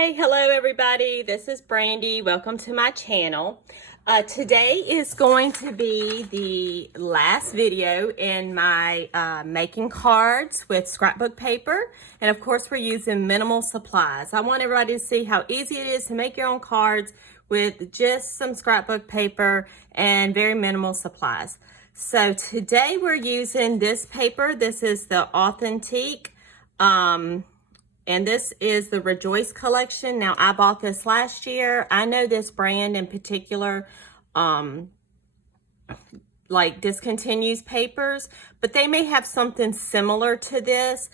Hi, hello everybody. This is Brandy. Welcome to my channel. Today is going to be the last video in my making cards with scrapbook paper. And of course, we're using minimal supplies. I want everybody to see how easy it is to make your own cards with just some scrapbook paper and very minimal supplies. So today we're using this paper. This is the Authentique. And this is the Rejoice collection. Now, I bought this last year. I know this brand in particular, like discontinues papers, but they may have something similar to this.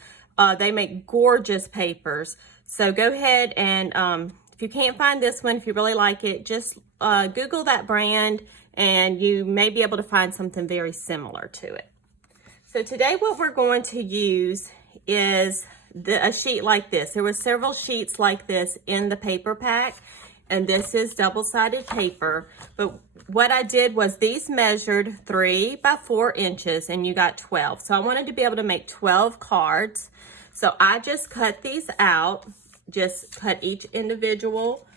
They make gorgeous papers. So go ahead and if you can't find this one, if you really like it, just Google that brand and you may be able to find something very similar to it. So today what we're going to use is a sheet like this. There were several sheets like this in the paper pack, and this is double-sided paper. But what I did was these measured 3 by 4 inches, and you got 12. So I wanted to be able to make 12 cards. So I just cut these out, just cut each individual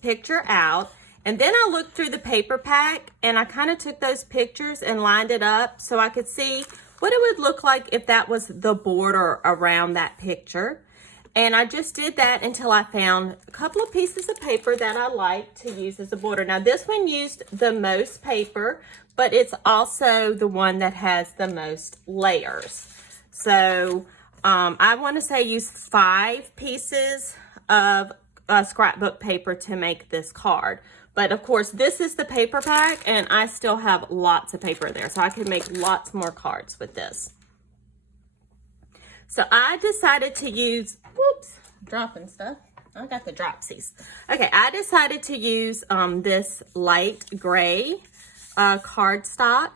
picture out. And then I looked through the paper pack, and I kind of took those pictures and lined it up so I could see what it would look like if that was the border around that picture. And I just did that until I found a couple of pieces of paper that I like to use as a border. Now this one used the most paper, but it's also the one that has the most layers. So I want to say use 5 pieces of scrapbook paper to make this card. But of course, this is the paper pack, and I still have lots of paper there, so I can make lots more cards with this. So I decided to use, whoops, dropping stuff. I got the dropsies. Okay, I decided to use this light gray cardstock,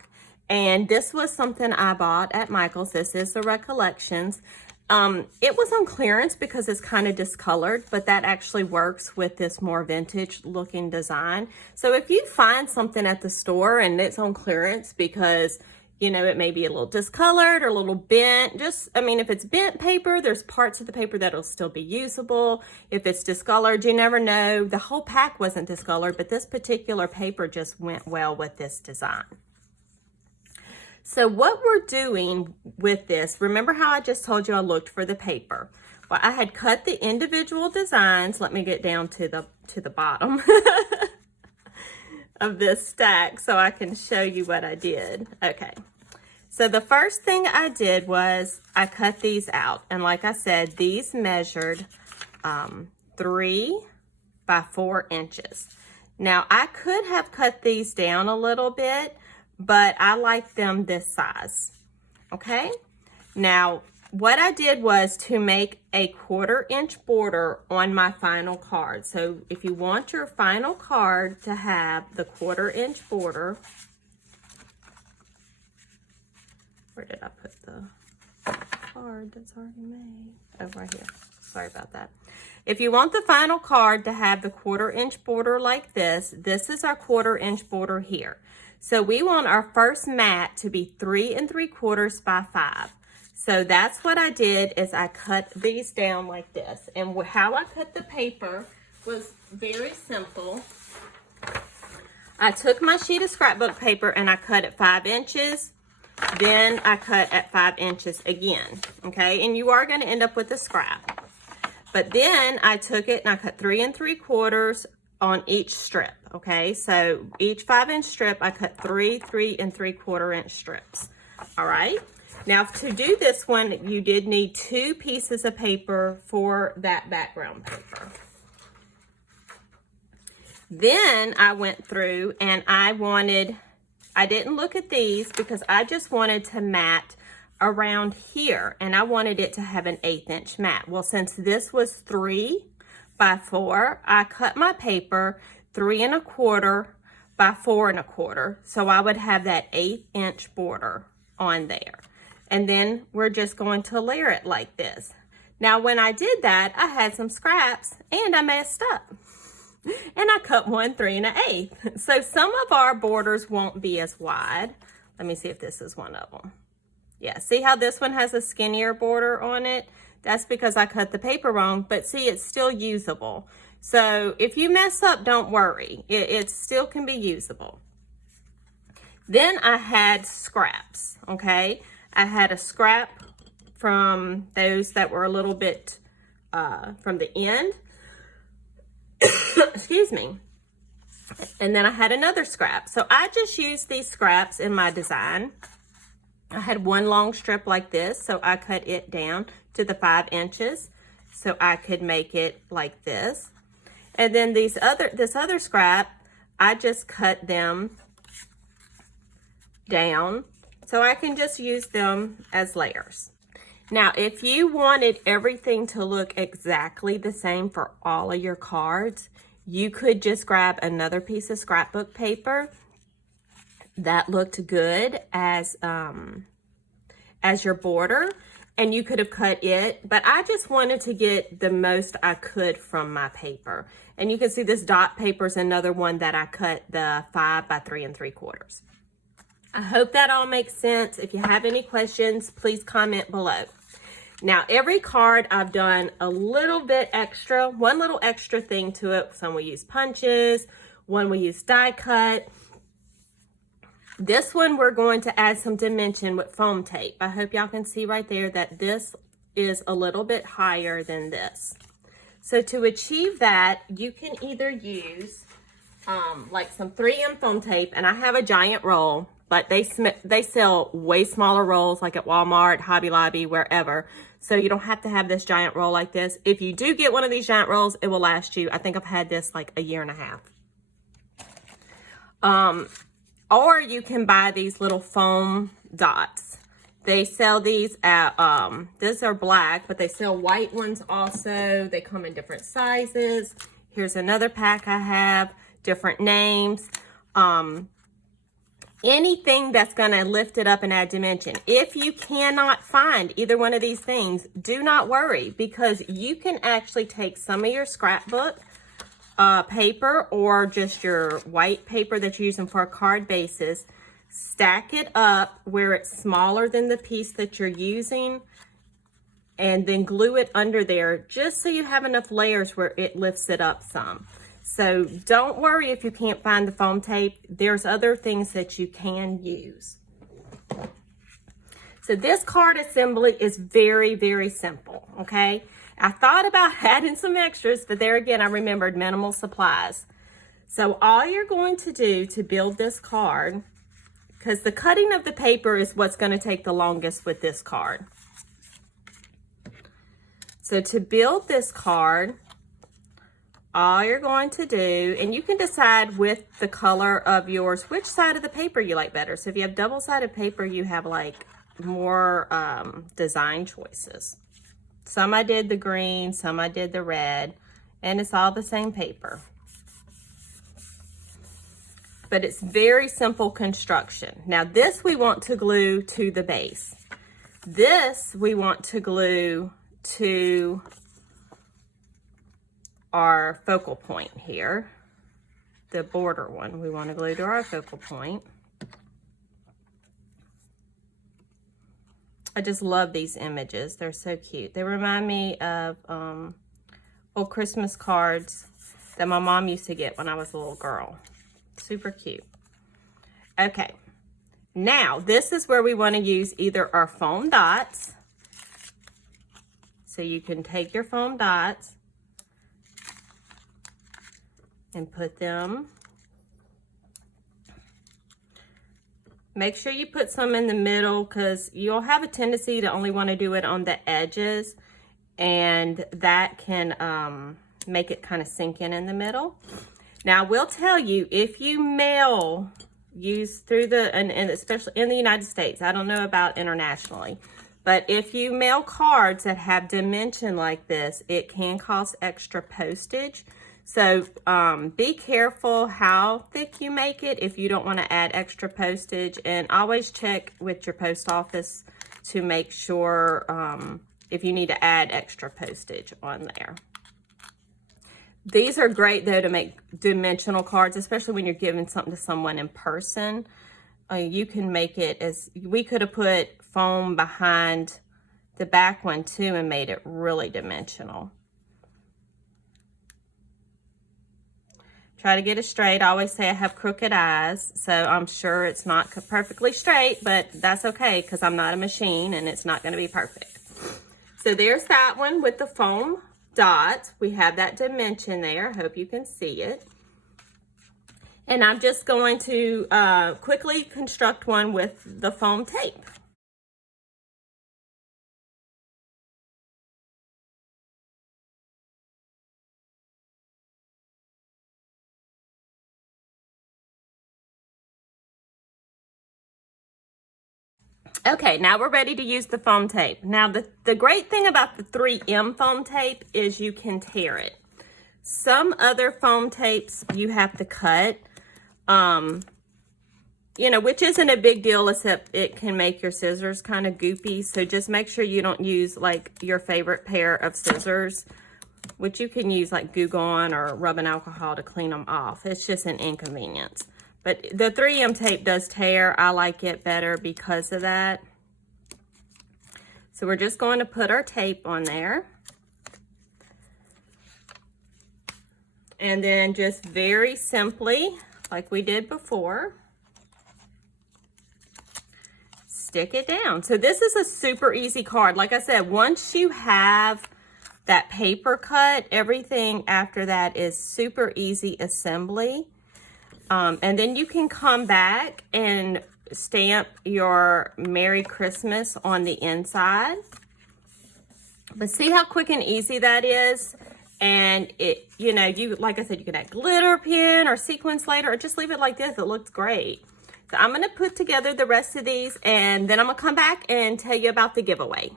and this was something I bought at Michael's. This is the Recollections. It was on clearance because it's kind of discolored, but that actually works with this more vintage looking design. So if you find something at the store and it's on clearance because, you know, it may be a little discolored or a little bent, if it's bent paper, there's parts of the paper that'll still be usable. If it's discolored, you never know. The whole pack wasn't discolored, but this particular paper just went well with this design. So what we're doing with this, remember how I just told you I looked for the paper? Well, I had cut the individual designs. Let me get down to the bottom of this stack so I can show you what I did. Okay, so the first thing I did was I cut these out. And like I said, these measured 3 by 4 inches. Now, I could have cut these down a little bit, but I like them this size, okay? Now, what I did was to make a 1/4 inch border on my final card. So if you want your final card to have the 1/4 inch border, where did I put the card that's already made? Oh, right here, sorry about that. If you want the final card to have the 1/4 inch border like this, this is our 1/4 inch border here. So we want our first mat to be 3 3/4 by 5. So that's what I did, is I cut these down like this. And how I cut the paper was very simple. I took my sheet of scrapbook paper and I cut it 5 inches. Then I cut at 5 inches again, okay? And you are gonna end up with a scrap. But then I took it and I cut 3 3/4 on each strip, okay? So each 5 inch strip, I cut 3 3 3/4 inch strips, all right? Now to do this one, you did need 2 pieces of paper for that background paper. Then I went through and I didn't look at these because I just wanted to mat around here, and I wanted it to have an 1/8 inch mat. Well, since this was 3 by 4, I cut my paper 3 1/4 by 4 1/4, so I would have that 1/8 inch border on there. And then we're just going to layer it like this. Now, when I did that, I had some scraps and I messed up. And I cut 1 3 1/8. So some of our borders won't be as wide. Let me see if this is one of them. Yeah, see how this one has a skinnier border on it? That's because I cut the paper wrong, but see, it's still usable. So if you mess up, don't worry. It still can be usable. Then I had scraps, okay? I had a scrap from those that were a little bit from the end. Excuse me. And then I had another scrap. So I just used these scraps in my design. I had one long strip like this, so I cut it down to the 5 inches so I could make it like this. And then this other scrap, I just cut them down so I can just use them as layers. Now, if you wanted everything to look exactly the same for all of your cards, you could just grab another piece of scrapbook paper that looked good as your border, and you could have cut it, but I just wanted to get the most I could from my paper. And you can see this dot paper is another one that I cut the 5 by 3 3/4. I hope that all makes sense. If you have any questions, please comment below. Now, every card I've done a little bit extra, one little extra thing to it. Some we use punches, one we use die cut. This one we're going to add some dimension with foam tape. I hope y'all can see right there that this is a little bit higher than this. So to achieve that, you can either use like some 3M foam tape, and I have a giant roll, but they sell way smaller rolls like at Walmart, Hobby Lobby, wherever. So you don't have to have this giant roll like this. If you do get one of these giant rolls, it will last you. I think I've had this like a year and a half. Or you can buy these little foam dots. They sell these at, these are black, but they sell white ones also. They come in different sizes. Here's another pack I have, different names. Anything that's gonna lift it up and add dimension. If you cannot find either one of these things, do not worry, because you can actually take some of your scrapbook paper or just your white paper that you're using for a card basis, stack it up where it's smaller than the piece that you're using, and then glue it under there just so you have enough layers where it lifts it up some. So don't worry if you can't find the foam tape. There's other things that you can use. So this card assembly is very, very simple, okay? I thought about adding some extras, but there again, I remembered minimal supplies. So all you're going to do to build this card, because the cutting of the paper is what's going to take the longest with this card. So to build this card, all you're going to do, and you can decide with the color of yours, which side of the paper you like better. So if you have double-sided paper, you have like more design choices. Some I did the green, some I did the red, and it's all the same paper. But it's very simple construction. Now this we want to glue to the base. This we want to glue to our focal point here. The border one we want to glue to our focal point. I just love these images. They're so cute. They remind me of old Christmas cards that my mom used to get when I was a little girl. Super cute. Okay. Now, this is where we want to use either our foam dots. So you can take your foam dots and put them. Make sure you put some in the middle, because you'll have a tendency to only want to do it on the edges, and that can make it kind of sink in the middle. Now, I will tell you, if you mail, use through the, and especially in the United States, I don't know about internationally, but if you mail cards that have dimension like this, it can cost extra postage. So be careful how thick you make it if you don't want to add extra postage, and always check with your post office to make sure if you need to add extra postage on there. These are great though to make dimensional cards, especially when you're giving something to someone in person. You can make it as, we could have put foam behind the back one too and made it really dimensional. Try to get it straight. I always say I have crooked eyes, so I'm sure it's not perfectly straight, but that's okay because I'm not a machine and it's not going to be perfect. So there's that one with the foam dots. We have that dimension there. Hope you can see it. And I'm just going to quickly construct one with the foam tape. Okay, now we're ready to use the foam tape. Now, the great thing about the 3M foam tape is you can tear it. Some other foam tapes you have to cut, you know, which isn't a big deal, except it can make your scissors kind of goopy. So just make sure you don't use like your favorite pair of scissors, which you can use like Goo Gone or rubbing alcohol to clean them off. It's just an inconvenience. But the 3M tape does tear. I like it better because of that. So we're just going to put our tape on there. And then just very simply, like we did before, stick it down. So this is a super easy card. Like I said, once you have that paper cut, everything after that is super easy assembly. And then you can come back and stamp your Merry Christmas on the inside. But see how quick and easy that is? And it, you know, like I said, you can add glitter pen or sequins later, or just leave it like this. It looks great. So I'm going to put together the rest of these, and then I'm going to come back and tell you about the giveaway.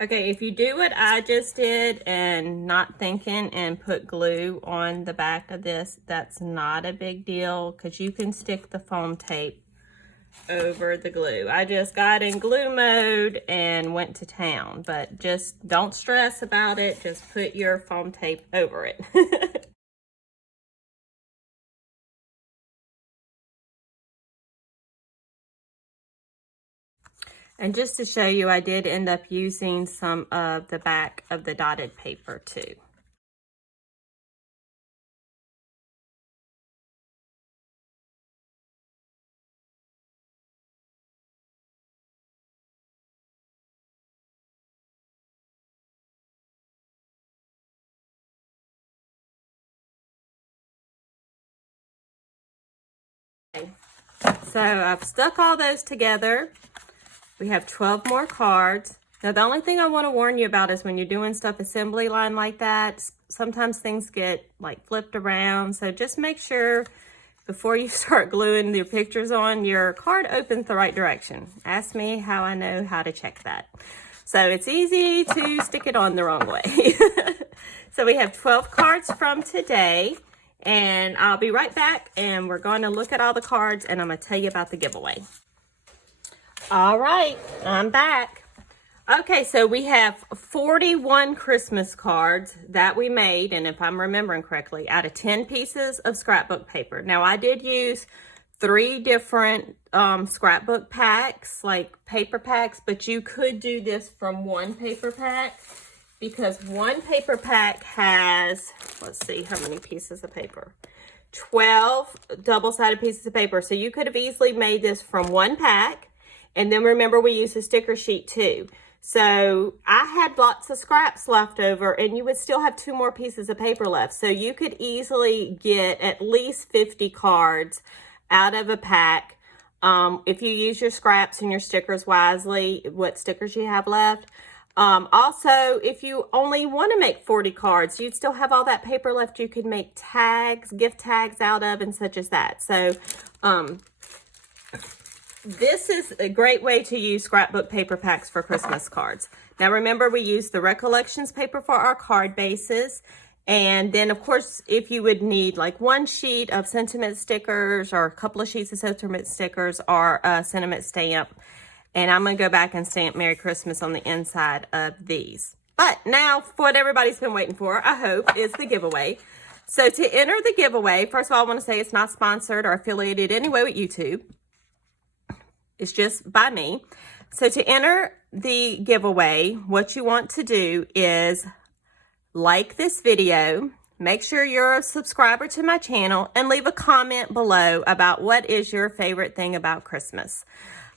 Okay, if you do what I just did and not thinking and put glue on the back of this, that's not a big deal because you can stick the foam tape over the glue. I just got in glue mode and went to town, but just don't stress about it. Just put your foam tape over it. And just to show you, I did end up using some of the back of the dotted paper too. Okay. So I've stuck all those together. We have 12 more cards. Now, the only thing I want to warn you about is when you're doing stuff assembly line like that, sometimes things get like flipped around. So just make sure before you start gluing your pictures on, your card opens the right direction. Ask me how I know how to check that. So it's easy to stick it on the wrong way. So we have 12 cards from today, and I'll be right back, and we're going to look at all the cards, and I'm going to tell you about the giveaway. All right, I'm back. Okay, so we have 41 Christmas cards that we made, and if I'm remembering correctly, out of 10 pieces of scrapbook paper. Now, I did use 3 different scrapbook packs, like paper packs, but you could do this from one paper pack because one paper pack has, let's see how many pieces of paper, 12 double-sided pieces of paper. So you could have easily made this from one pack. And then remember, we use a sticker sheet too. So I had lots of scraps left over, and you would still have 2 more pieces of paper left. So you could easily get at least 50 cards out of a pack if you use your scraps and your stickers wisely, what stickers you have left. Also, if you only want to make 40 cards, you'd still have all that paper left. You could make tags, gift tags out of, and such as that. So, this is a great way to use scrapbook paper packs for Christmas cards. Now remember, we use the Recollections paper for our card bases. And then, of course, if you would need like 1 sheet of sentiment stickers or a couple of sheets of sentiment stickers or a sentiment stamp. And I'm going to go back and stamp Merry Christmas on the inside of these. But now, what everybody's been waiting for, I hope, is the giveaway. So to enter the giveaway, first of all, I want to say it's not sponsored or affiliated in any way with YouTube. It's just by me. So to enter the giveaway, what you want to do is like this video, make sure you're a subscriber to my channel, and leave a comment below about what is your favorite thing about Christmas.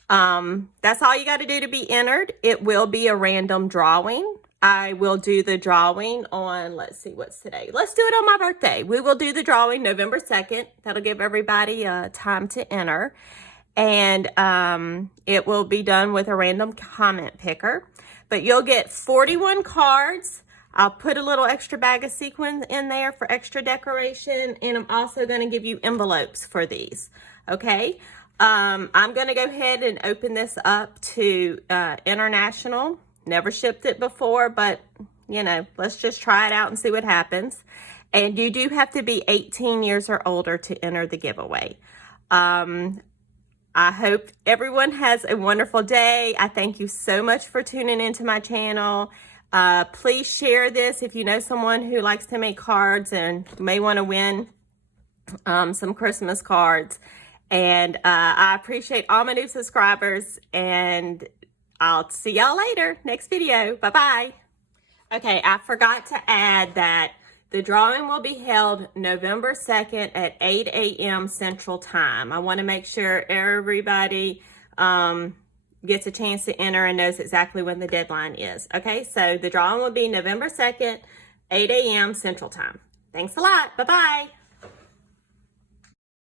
That's all you got to do to be entered. It will be a random drawing. I will do the drawing on, let's see, what's today? Let's do it on my birthday. We will do the drawing November 2nd. That'll give everybody time to enter. And it will be done with a random comment picker. But you'll get 41 cards. I'll put a little extra bag of sequins in there for extra decoration. And I'm also going to give you envelopes for these. Okay? I'm going to go ahead and open this up to international. Never shipped it before, but, you know, let's just try it out and see what happens. And you do have to be 18 years or older to enter the giveaway. I hope everyone has a wonderful day. I thank you so much for tuning into my channel. Please share this if you know someone who likes to make cards and may want to win some Christmas cards. And I appreciate all my new subscribers, and I'll see y'all later. Next video. Bye-bye. Okay, I forgot to add that the drawing will be held November 2nd at 8 a.m. Central Time. I want to make sure everybody gets a chance to enter and knows exactly when the deadline is. Okay, so the drawing will be November 2nd, 8 a.m. Central Time. Thanks a lot. Bye-bye.